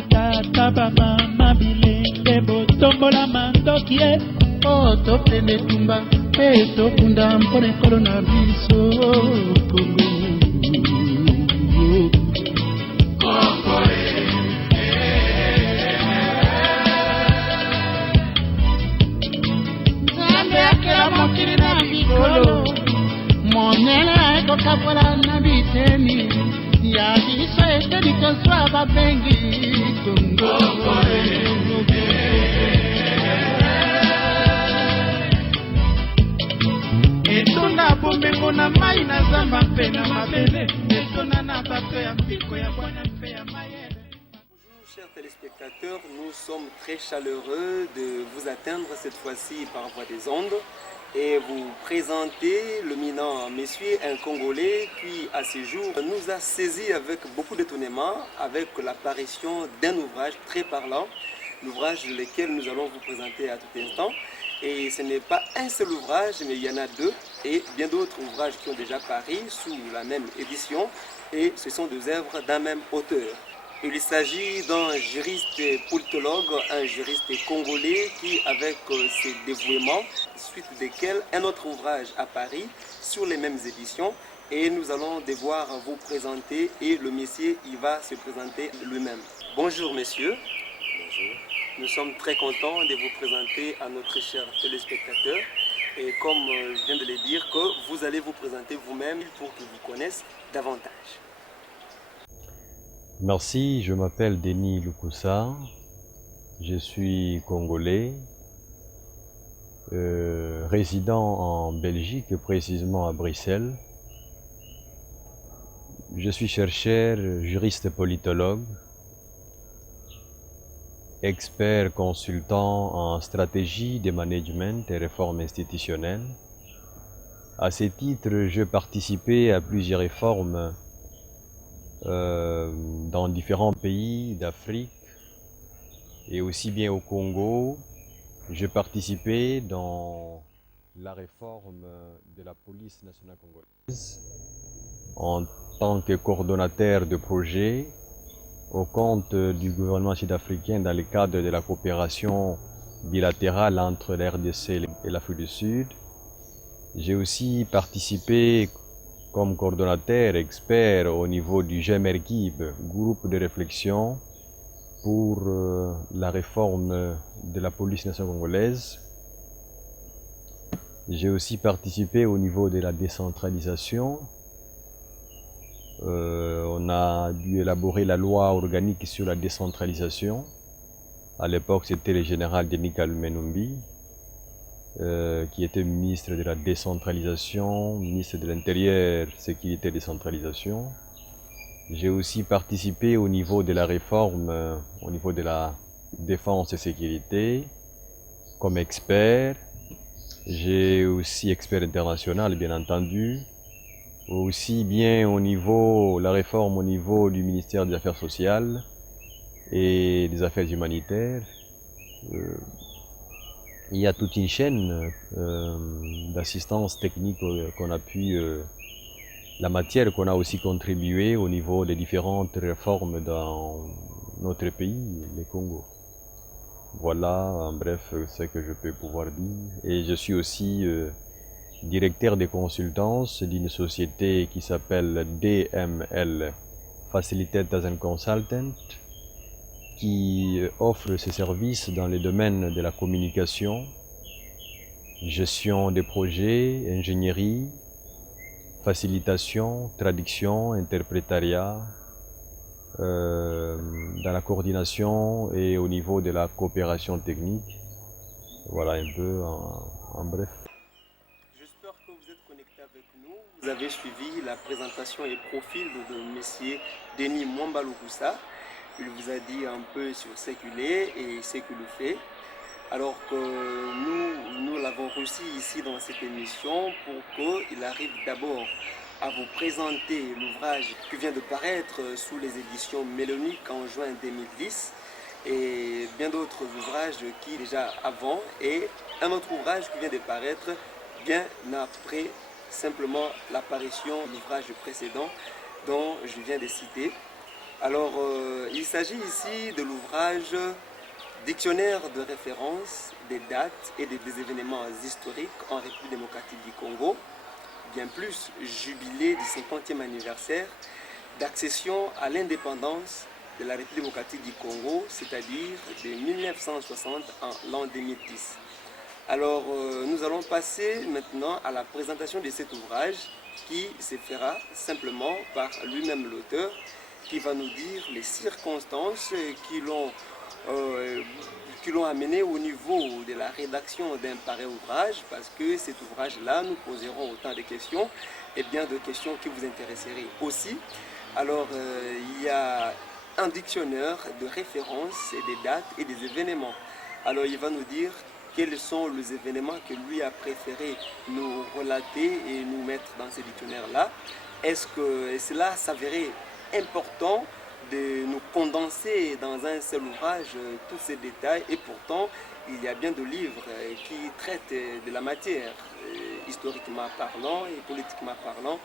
batata bamama bilenge botombola mandoki ye o tokende tumba mpe tokunda mpona ekolo na biso Kongo. Nzambe akela mokili na mikolo monene ekokabola na biteni ya biso eteni kozwa babengi Kongo. Etona bomengo na mai na zamba mpe na mabele etona na bato ya mpiko ya bwana mpe ya mayele. Bonjour chers téléspectateurs, nous sommes très chaleureux de vous atteindre cette fois-ci par voie des ondes et vous présenter le minant monsieur, un Congolais qui à ces jours nous a saisi avec beaucoup d'étonnement avec l'apparition d'un ouvrage très parlant, l'ouvrage lequel nous allons vous présenter à tout instant. Et ce n'est pas un seul ouvrage, mais il y en a deux et bien d'autres ouvrages qui ont déjà paru sous la même édition et ce sont des œuvres d'un même auteur. Il s'agit d'un juriste politologue, un juriste congolais qui, avec ses dévouements, suite desquels un autre ouvrage a paru sur les mêmes éditions et nous allons devoir vous présenter et le monsieur il va se présenter lui-même. Bonjour messieurs. Bonjour. Nous sommes très contents de vous présenter à notre cher téléspectateur et comme je viens de le dire, que vous allez vous présenter vous-même pour qu'ils vous connaissent davantage. Merci, je m'appelle Denis Lukusa, je suis congolais, résident en Belgique, précisément à Bruxelles. Je suis chercheur, juriste politologue, expert consultant en stratégie de management et réforme institutionnelle. À ce titre, j'ai participé à plusieurs réformes dans différents pays d'Afrique et aussi bien au Congo. J'ai participé dans la réforme de la police nationale congolaise en tant que coordonnateur de projet au compte du gouvernement sud-africain dans le cadre de la coopération bilatérale entre la RDC et l'Afrique du Sud. J'ai aussi participé comme coordonnateur expert au niveau du GEMERGIB, groupe de réflexion pour la réforme de la police nationale congolaise. J'ai aussi participé au niveau de la décentralisation. On a dû élaborer la loi organique sur la décentralisation. À l'époque, c'était le général Denis Kalumé-Numbi, qui était ministre de la décentralisation, ministre de l'Intérieur, sécurité, décentralisation. J'ai aussi participé au niveau de la réforme, au niveau de la défense et sécurité, comme expert. J'ai aussi expert international, bien entendu. Aussi bien au niveau, la réforme au niveau du ministère des Affaires sociales et des Affaires humanitaires. Il y a toute une chaîne d'assistance technique qu'on a pu, la matière qu'on a aussi contribué au niveau des différentes réformes dans notre pays, le Congo. Voilà en bref ce que je peux pouvoir dire. Et je suis aussi directeur de consultance d'une société qui s'appelle DML, Facilitator Consultant, qui offre ses services dans les domaines de la communication, gestion des projets, ingénierie, facilitation, traduction, interprétariat, dans la coordination et au niveau de la coopération technique. Voilà un peu en bref. J'espère que vous êtes connectés avec nous. Vous avez suivi la présentation et profil de M. Denis Mwamba Lukusa. Il vous a dit un peu sur ce qu'il est et ce qu'il fait. Alors que nous l'avons reçu ici dans cette émission pour qu'il arrive d'abord à vous présenter l'ouvrage qui vient de paraître sous les éditions Mélonique en juin 2010 et bien d'autres ouvrages qui déjà avant et un autre ouvrage qui vient de paraître bien après simplement l'apparition de l'ouvrage précédent dont je viens de citer. Alors, il s'agit ici de l'ouvrage Dictionnaire de référence des dates et des événements historiques en République démocratique du Congo, bien plus jubilé du 50e anniversaire d'accession à l'indépendance de la République démocratique du Congo, c'est-à-dire de 1960 en l'an 2010. Alors, nous allons passer maintenant à la présentation de cet ouvrage qui se fera simplement par lui-même l'auteur, qui va nous dire les circonstances qui l'ont amené au niveau de la rédaction d'un pareil ouvrage, parce que cet ouvrage-là nous poserons autant de questions, et bien de questions qui vous intéresseraient aussi. Alors, il y a un dictionnaire de références et des dates et des événements. Alors, il va nous dire quels sont les événements que lui a préféré nous relater et nous mettre dans ce dictionnaire-là. Est-ce que cela s'avérait important de nous condenser dans un seul ouvrage tous ces détails, et pourtant il y a bien de livres qui traitent de la matière, historiquement parlant et politiquement parlant,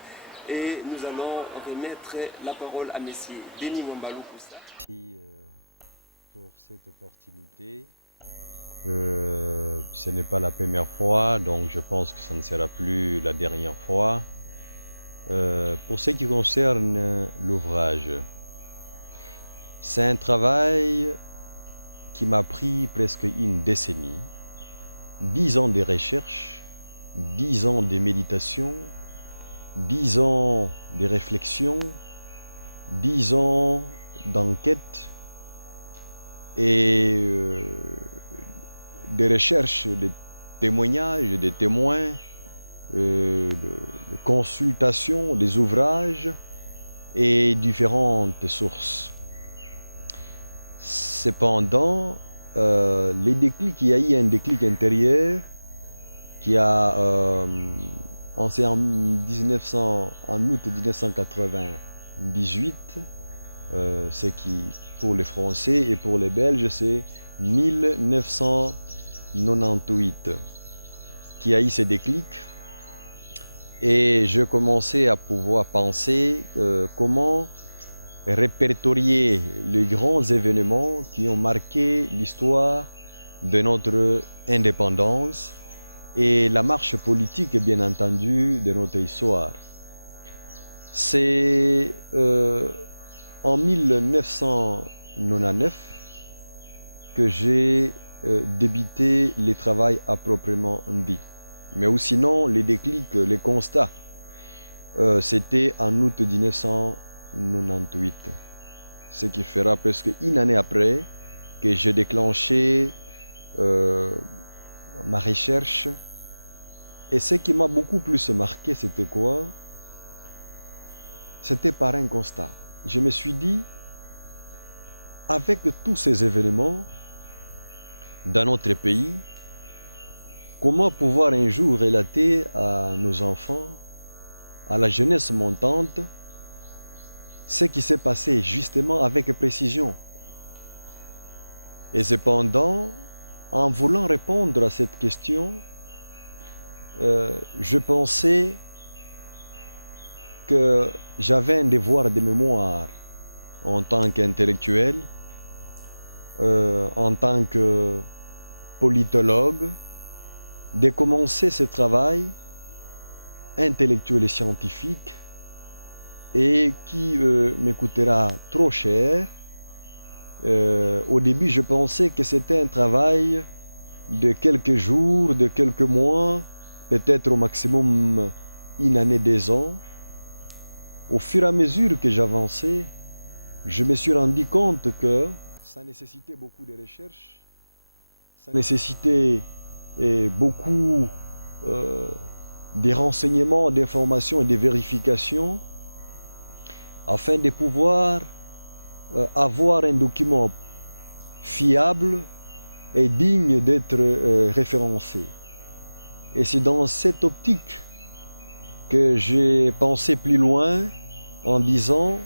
et nous allons remettre la parole à Monsieur Denis Mwambalou Koussa. Merci pour cette opportunité. Ce n'est pas la première fois, donc je pense que ça ne sera plus la dernière fois. Pour ce qui concerne l'ouvrage, c'est un travail qui m'a pris presque une décennie, 10 ans de recherche, 10 ans de méditation, 10 ans de réflexion, 10 ans d'enquête et de recherche de témoignages, de témoins, de consultations des ouvrages et différentes sources. Cependant, les déclics, il y a eu un déclic intérieur qui a, c'est en août 1998, ce qui, pour les Français et pour les Belges, c'est 1998, qui a eu ce déclic. Et je commençais à pouvoir penser comment répertorier les grands événements qui ont marqué l'histoire de notre indépendance et la marche politique, bien entendu, de notre histoire. C'est en 1999 que j'ai débuté le travail à proprement dit. Mais ou sinon, les déclics, les constats, c'était en août 1998. Ce qui fera presque une année après que j'ai déclenché ma recherche. Et ce qui m'a beaucoup plus marqué, c'était quoi? C'était par un constat. Je me suis dit, avec tous ces événements dans notre pays, comment pouvoir un jour relater à nos enfants, à la jeunesse montante, ce qui s'est passé justement avec précision. Et cependant, en voulant répondre à cette question, je pensais que j'avais un devoir de mémoire en tant qu'intellectuel, en tant que politologue, de commencer ce travail intellectuel et scientifique et qui me coûtera trop cher. Au début, je pensais que c'était un travail de quelques jours, de quelques mois, peut-être au maximum une année, 2 ans. Au fur et à mesure que j'avançais, je me suis rendu compte que ça nécessitait beaucoup de recherches, ça nécessitait beaucoup de renseignements, d'informations et de vérifications afin de pouvoir avoir un document fiable et digne d'être référencé. Et c'est dans cette optique que j'ai pensé plus loin en disant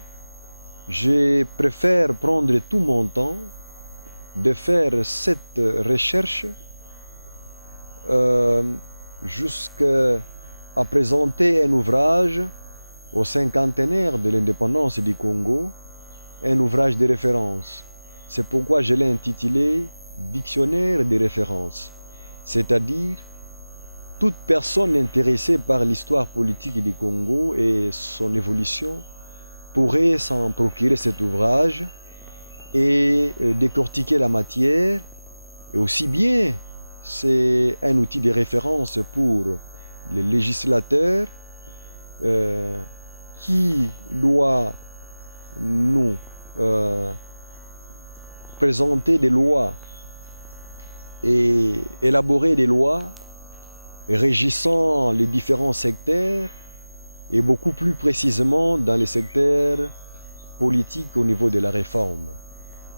je préfère prendre tout mon temps de faire cette recherche jusqu'à présenter un ouvrage au cinquantenaire de l'indépendance du Congo un ouvrage de référence. C'est pourquoi je l'ai intitulé Dictionnaire des références, c'est-à-dire toute personne intéressée par l'histoire politique du Congo et son évolution pourrait s'en procurer cet ouvrage et décortiquer la matière. Et aussi bien, c'est un outil de référence pour les législateurs qui doit nous présenter des lois et élaborer des lois régissant les différents secteurs et beaucoup plus précisément dans les secteurs politiques au niveau de la réforme.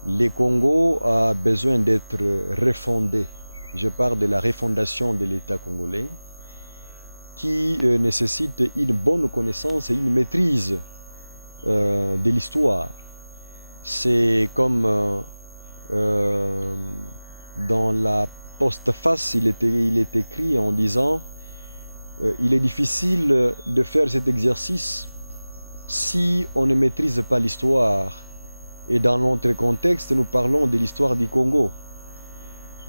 Le Congo a besoin d'être refondé. Je parle de la refondation de l'État congolais qui nécessite une bonne connaissance et une maîtrise de l'histoire. C'est comme dans la postface, il est écrit en disant il est difficile de faire cet exercice si on ne maîtrise pas l'histoire. Et dans notre contexte, nous parlons de l'histoire du Congo.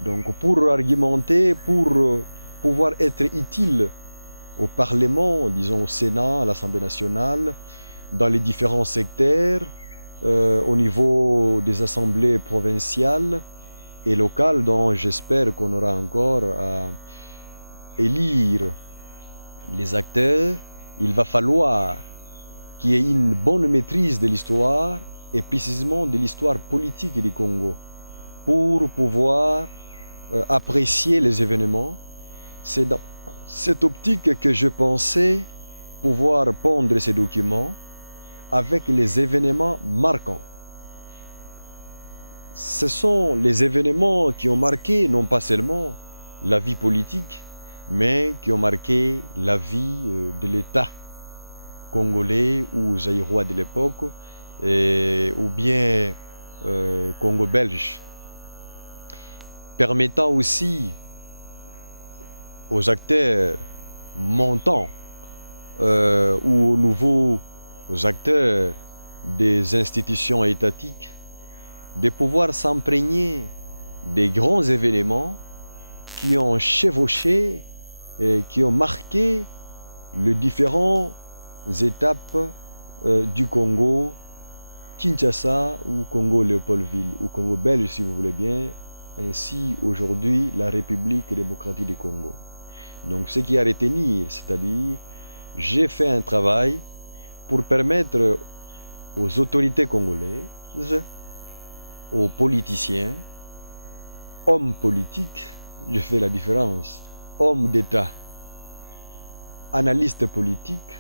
Donc pour argumenter, pour pouvoir être utile au Parlement, disons au Sénat, à l'Assemblée nationale, dans les différents secteurs, au niveau des assemblées provinciales et locales, dont j'espère qu'on aura encore à élire les acteurs, il va falloir qu'il y ait une bonne maîtrise de l'histoire et précisément de l'histoire politique du Congo pour pouvoir apprécier les événements. C'est dans cette optique que je pensais pouvoir pondre ces documents avec les événements marquants. Ce sont les événements qui ont marqué non pas seulement la vie politique, mais qui ont marqué la vie de l'État congolais ou zaïrois de l'époque, ou bien Congo belge, permettant aussi aux acteurs montants ou aux nouveaux acteurs des institutions étatiques de pouvoir s'imprégner des grands événements qui ont chevauché et qui ont marqué les différentes étapes du Congo Kinshasa ou Congo Léopoldville ou Congo belge si vous voulez bien, ainsi aujourd'hui la République démocratique du Congo. Donc ce qui est à retenir, c'est-à-dire j'ai fait un travail pour permettre aux autorités congolaises, aux politiciens, hommes politiques, je fais la différence, hommes d'État, analystes politiques,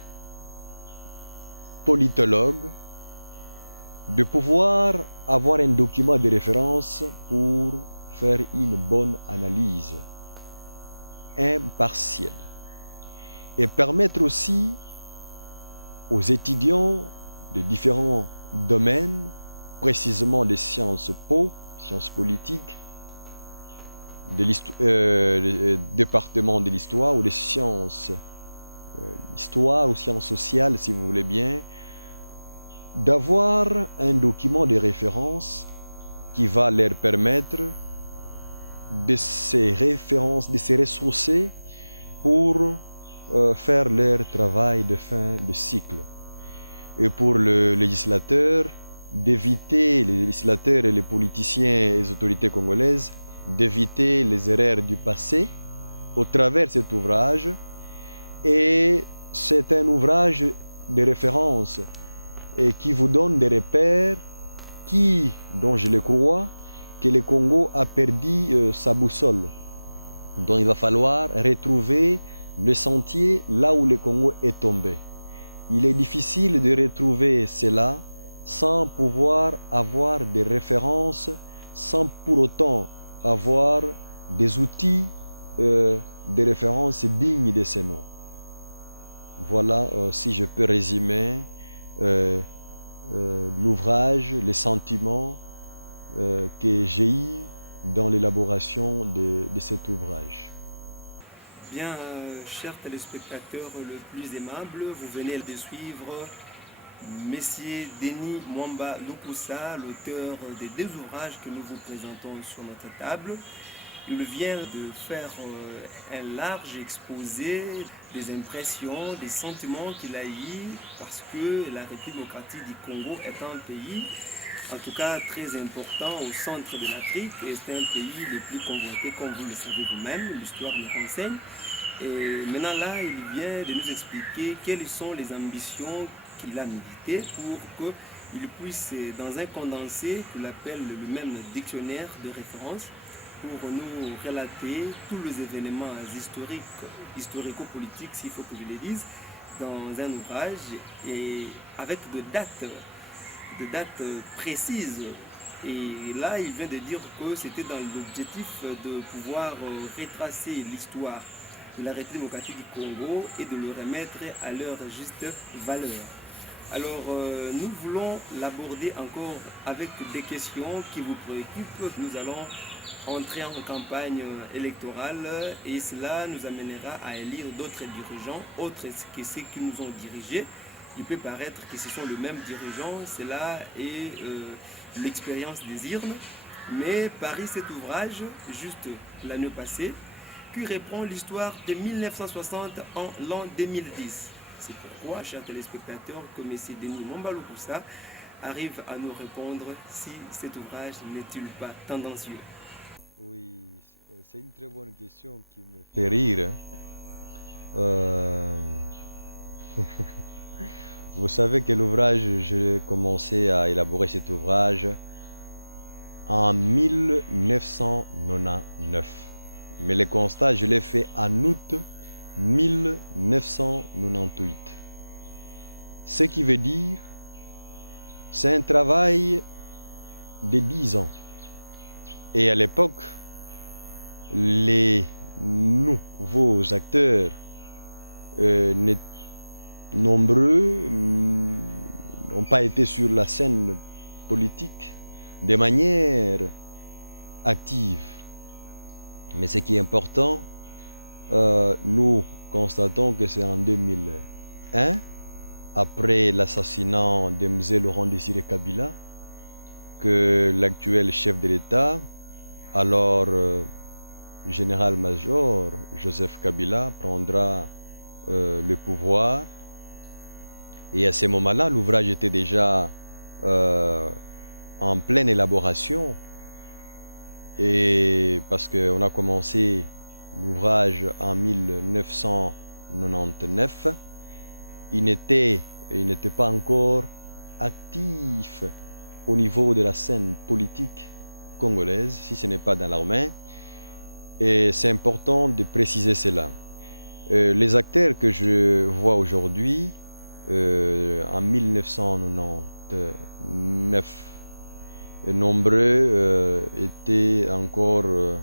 politologues, de pouvoir avoir un document de référence pour faire une bonne analyse impartielle et permettre aussi aux étudiants de différents domaines, précisément des sciences po, sciences politiques, de département de l'histoire ou des sciences histoire ou sciences sociales si vous voulez bien, d'avoir un document de référence qui va leur permettre de se ressourcer pour faire leur travail de fin de cycle. Et pour le législateur, d'éviter, les législateurs et les politiciens et les autorités congolaises, d'éviter les erreurs du passé au travers de cet ouvrage. Et c'est un ouvrage de référence et qui vous donne des repères dont je le crois, que le Congo a perdu sa boussole. Donc il va falloir retrouver le sentier là où le Congo est tombé. Il est difficile de retrouver cela sans pouvoir avoir des références, sans pour autant avoir des outils de référence dignes de ces noms. Voilà, si je peux résumer l'ouvrage, les sentiments que j'ai eus dans l'élaboration de cet ouvrage. Bien, chers téléspectateurs le plus aimable, vous venez de suivre Monsieur Denis Mwamba Lukusa, l'auteur des deux ouvrages que nous vous présentons sur notre table. Il vient de faire un large exposé des impressions, des sentiments qu'il a eus parce que la République démocratique du Congo est un pays, en tout cas très important au centre de l'Afrique, et c'est un pays le plus convoité, comme vous le savez vous-même, l'histoire nous renseigne. Et maintenant là, il vient de nous expliquer quelles sont les ambitions qu'il a militées pour qu'il puisse, dans un condensé qu'il appelle le même dictionnaire de référence, pour nous relater tous les événements historico-politiques, s'il faut que je les dise, dans un ouvrage et avec des dates précises. Et là, il vient de dire que c'était dans l'objectif de pouvoir retracer l'histoire de la République démocratique du Congo et de le remettre à leur juste valeur. Alors, nous voulons l'aborder encore avec des questions qui vous préoccupent. Nous allons entrer en campagne électorale et cela nous amènera à élire d'autres dirigeants, autres que ceux qui nous ont dirigés. Il peut paraître que ce sont les mêmes dirigeants, cela est l'expérience des urnes. Mais Paris, cet ouvrage, juste l'année passée, qui reprend l'histoire de 1960 en l'an 2010. C'est pourquoi, chers téléspectateurs, que M. Denis Mwamba Lukusa arrive à nous répondre si cet ouvrage n'est-il pas tendancieux. Oui, c'est une très bonne question qui me fait rire. Vous savez que l'ouvrage, j'ai commencé à élaborer cet ouvrage en 1999. Mais le constat, je l'ai fait en août 1998. Ce qui veut dire, c'est un travail de 10 ans. Et à l'époque, les nouveaux acteurs nombreux n'ont pas été sur la scène politique de manière active. Mais ce qui est important, nous constatons que c'est en 2001, après l'assassinat de M. Laurent Désiré Kabila, que l'actuel chef de l'État, alors général-major Joseph Kabila, prendra le pouvoir. Et à ce moment-là, l'ouvrage était déjà en pleine élaboration. Et parce qu'on a commencé l'ouvrage en 1999, il n'était pas encore actif au niveau de la scène politique congolaise, si ce n'est pas dans l'armée. Et c'est important de préciser cela. Les acteurs que je vois aujourd'hui, en 1999, nombreux étaient encore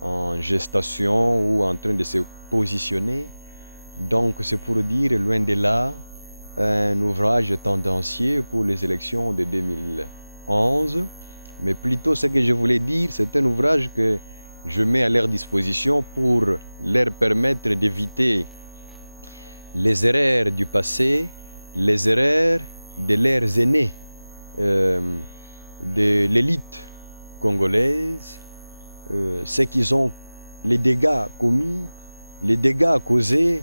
en gestation ou en train de se positionner. Donc c'est pour dire, loin de là, un ouvrage tendancieux pour les élections de 2011. Mais plutôt ce que je voulais dire, c'est un ouvrage que je mets à leur disposition pour leur permettre d'éviter les erreurs du passé, les erreurs de leurs aînés, de l'élite congolaise, ce qu'ils ont, les dégâts commis, les dégâts causés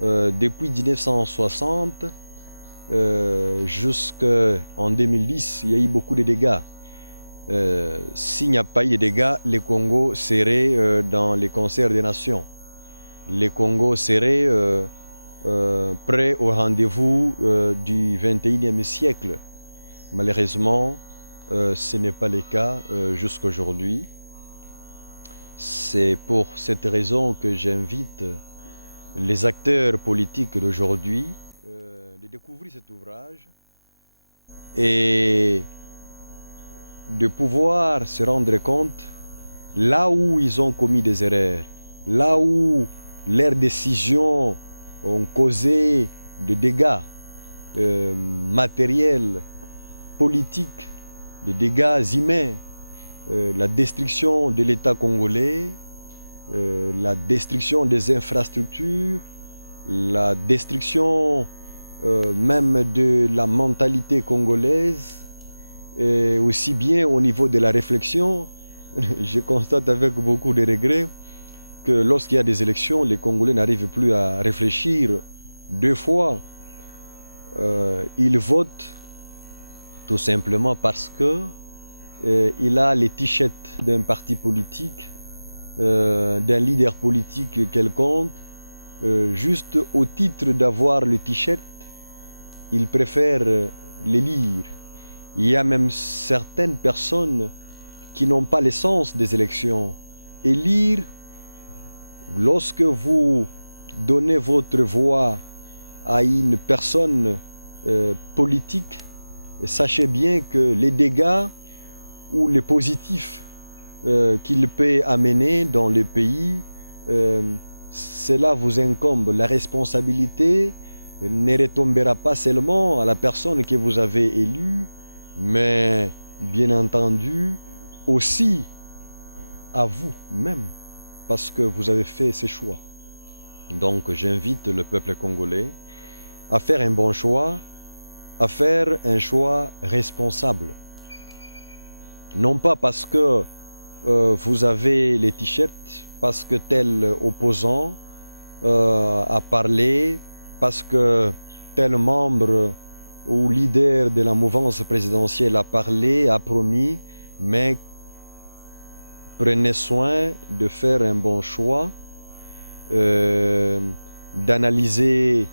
depuis 1960 jusqu'en 2010, il y a eu beaucoup de dégâts. S'il n'y a pas eu de dégâts, le Congo serait dans les concerts des nations. Le Congo serait prêt au rendez-vous du XXIe siècle. Malheureusement, ce n'est pas le cas jusqu'à aujourd'hui. C'est pour cette raison que j'invite les acteurs politiques d'aujourd'hui de découvrir cet ouvrage et de pouvoir se rendre compte là où ils ont commis des erreurs, là où leurs décisions ont causé des dégâts matériels, politiques, des dégâts humains, la destruction de l'État congolais, la destruction des infrastructures, la destruction même de la mentalité congolaise, et aussi bien au niveau de la réflexion. Je constate avec beaucoup de regrets que lorsqu'il y a des élections, les Congolais n'arrivent plus à réfléchir deux fois. Ils votent tout simplement parce que il a les t-shirts d'un parti politique, d'un leader politique quelconque, juste au titre d'avoir le t-shirt, il préfère les lire. Il y a même certaines personnes qui n'ont pas l'essence des élections. Et lire, lorsque vous donnez votre voix à une personne politique, sachez bien que les dégâts ou les positifs qu'il peut amener dans le pays, cela vous incombe. La responsabilité ne retombera pas seulement à la personne que vous avez élue, mais bien entendu aussi à vous-même, parce que vous avez fait ces choix. Donc j'invite le peuple congolais à faire un bon choix, à faire un choix responsable. Non pas parce que vous avez les t-shirts, parce que tel opposant a parlé, parce que tel membre ou leader de la mouvance présidentielle a parlé, a promis, mais prenez soin de faire un bon choix, d'analyser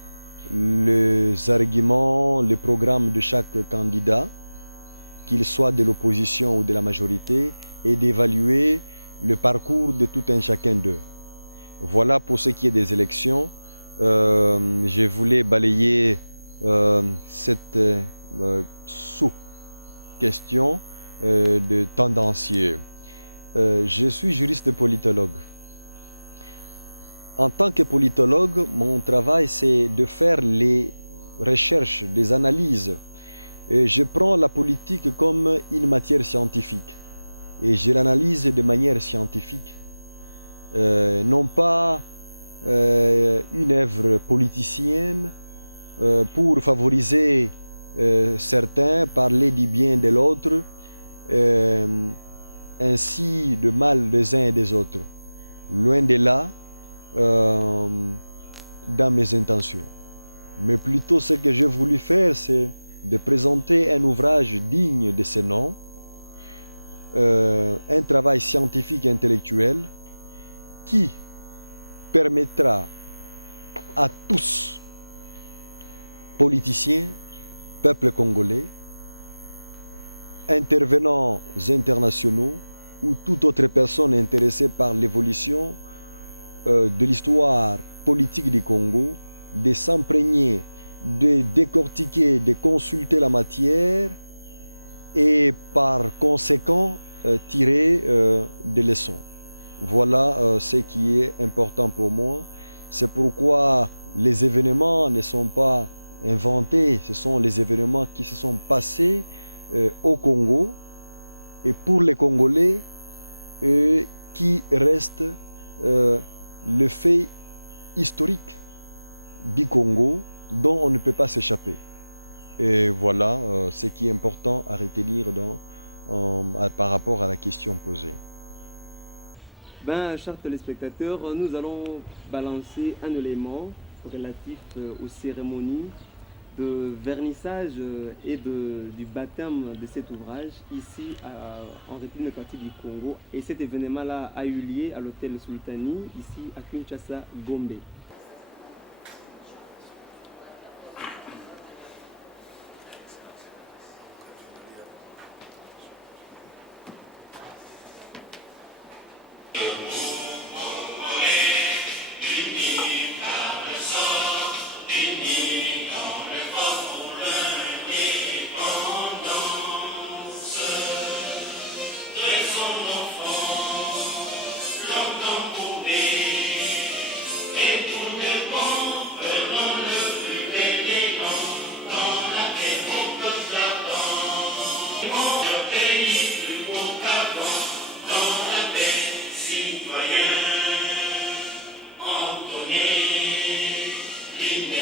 les arguments, les programmes de chaque candidat, qu'il soit de l'opposition ou de la majorité, et d'évaluer le parcours de tout un chacun d'eux. Voilà pour ce qui est des élections. Je voulais balayer cette sous-question de tendancieux. Je suis juriste politologue. En tant que politologue, mon travail, c'est de faire les recherches, des analyses. Et je prends la politique comme une matière scientifique. Et je l'analyse de manière scientifique. Non pas une œuvre politicienne pour favoriser certains, parler du bien de l'autre, ainsi de mal des uns et des autres. Loin de là, dans mes intentions. Mais plutôt ce que j'ai voulu faire, c'est de présenter un ouvrage digne de ce nom, un travail scientifique et intellectuel qui permettra à tous, politiciens, peuple congolais, intervenants internationaux ou toute autre personne intéressée par l'évolution de l'histoire politique du Congo, de s'imprégner, de décortiquer, de consulter la matière et par conséquent tirer des leçons. Voilà ce qui est important pour moi. C'est pourquoi les événements ne sont pas inventés, ce sont les événements qui se sont passés au Congo et pour les Congolais qui restent le fait historique du Congo dont on ne peut pas s'échapper. Et voilà ce qui est important à retenir par rapport à la question posée. Ben, chers téléspectateurs, nous allons balancer un élément relatif aux cérémonies de vernissage et du baptême de cet ouvrage ici en République démocratique du Congo. Et cet événement-là a eu lieu à l'hôtel Sultani, ici à Kinshasa, Gombe.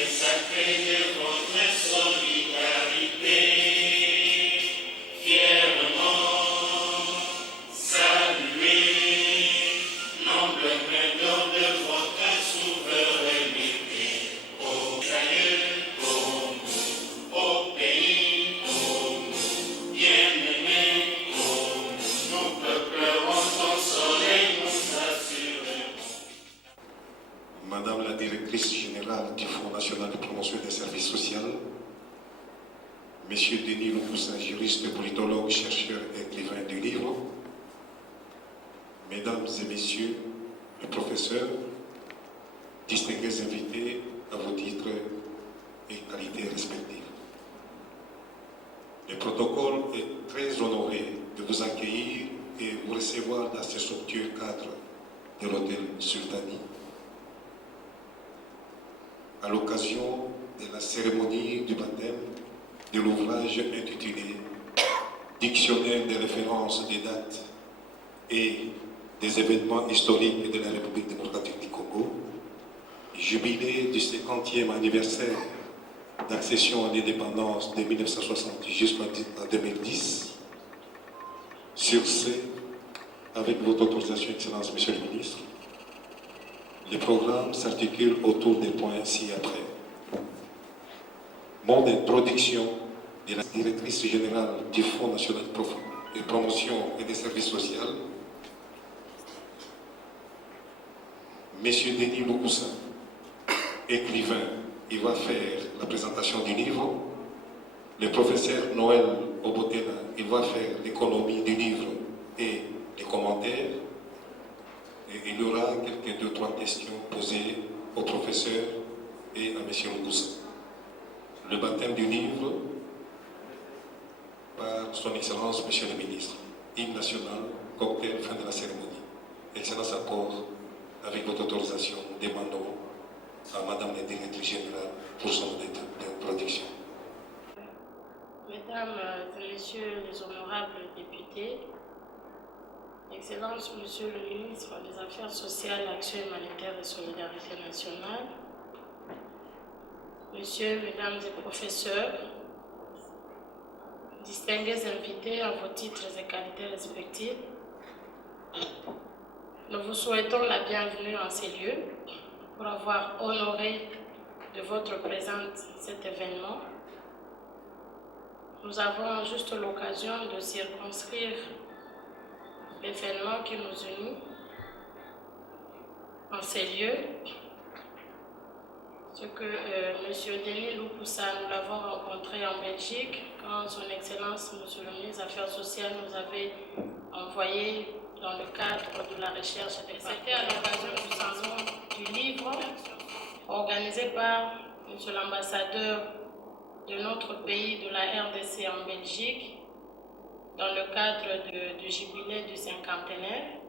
Sacré de votre et messieurs les professeurs, distingués invités à vos titres et qualités respectives. Le protocole est très honoré de vous accueillir et vous recevoir dans ce somptueux cadre de l'hôtel Sultani. À l'occasion de la cérémonie du baptême de l'ouvrage intitulé Dictionnaire des références des dates et des événements historiques de la République démocratique du Congo, jubilé du 50e anniversaire d'accession à l'indépendance de 1960 jusqu'en 2010, sur ce, avec votre autorisation, Excellence, Monsieur le Ministre, le programme s'articule autour des points ci-après. Mon introduction de la directrice générale du Fonds national de promotion et des services sociaux, Monsieur Denis Boukoussa, écrivain, il va faire la présentation du livre. Le professeur Noël Obotena, il va faire l'économie du livre et les commentaires. Et il y aura quelques 2-3 questions posées au professeur et à M. Boukoussa. Le baptême du livre par son Excellence, Monsieur le Ministre. Hymne national, cocktail, fin de la cérémonie. Excellence encore, avec votre autorisation, demandons à Madame la Directrice Générale pour son introduction. Mesdames et Messieurs les honorables députés, Excellence Monsieur le Ministre des Affaires sociales, Action humanitaire et solidarité nationale, Messieurs, Mesdames et professeurs, distingués invités en vos titres et qualités respectives, nous vous souhaitons la bienvenue en ces lieux pour avoir honoré de votre présence cet événement. Nous avons juste l'occasion de circonscrire l'événement qui nous unit en ces lieux. Ce que M. Denis Boukoussa, nous l'avons rencontré en Belgique quand son Excellence, M. le ministre des Affaires sociales, nous avait envoyé dans le cadre de la recherche. C'était à l'occasion du lancement du livre organisé par M. l'ambassadeur de notre pays, de la RDC en Belgique, dans le cadre du jubilé du cinquantenaire.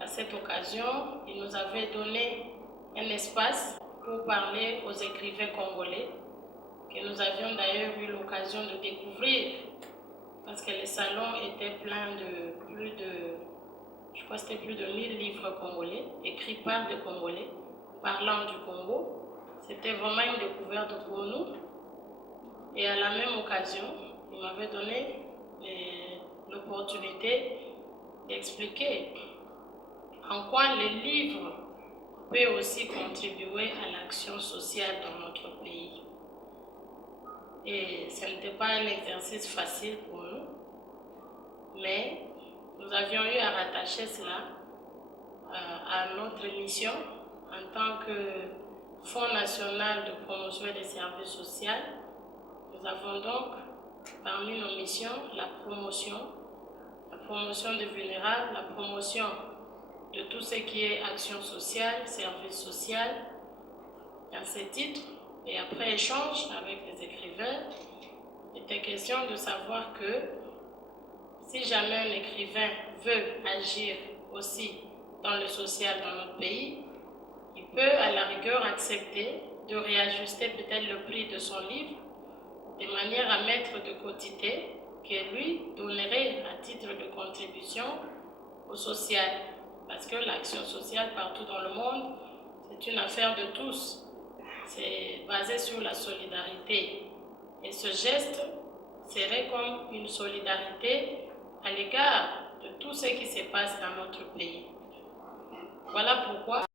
À cette occasion, il nous avait donné un espace pour parler aux écrivains congolais, que nous avions d'ailleurs eu l'occasion de découvrir, parce que le salon était plein de je crois que c'était plus de 1000 livres congolais, écrits par des Congolais, parlant du Congo. C'était vraiment une découverte pour nous. Et à la même occasion, il m'avait donné l'opportunité d'expliquer en quoi les livres peuvent aussi contribuer à l'action sociale dans notre pays. Et ce n'était pas un exercice facile pour nous, mais nous avions eu à rattacher cela à notre mission en tant que Fonds national de promotion des services sociaux. Nous avons donc parmi nos missions la promotion des vulnérables, la promotion de tout ce qui est action sociale, service social. À ce titre, et après échange avec les écrivains, il était question de savoir que si jamais un écrivain veut agir aussi dans le social dans notre pays, il peut à la rigueur accepter de réajuster peut-être le prix de son livre de manière à mettre de quotité que lui donnerait à titre de contribution au social. Parce que l'action sociale partout dans le monde, c'est une affaire de tous. C'est basé sur la solidarité. Et ce geste serait comme une solidarité à l'égard de tout ce qui se passe dans notre pays. Voilà pourquoi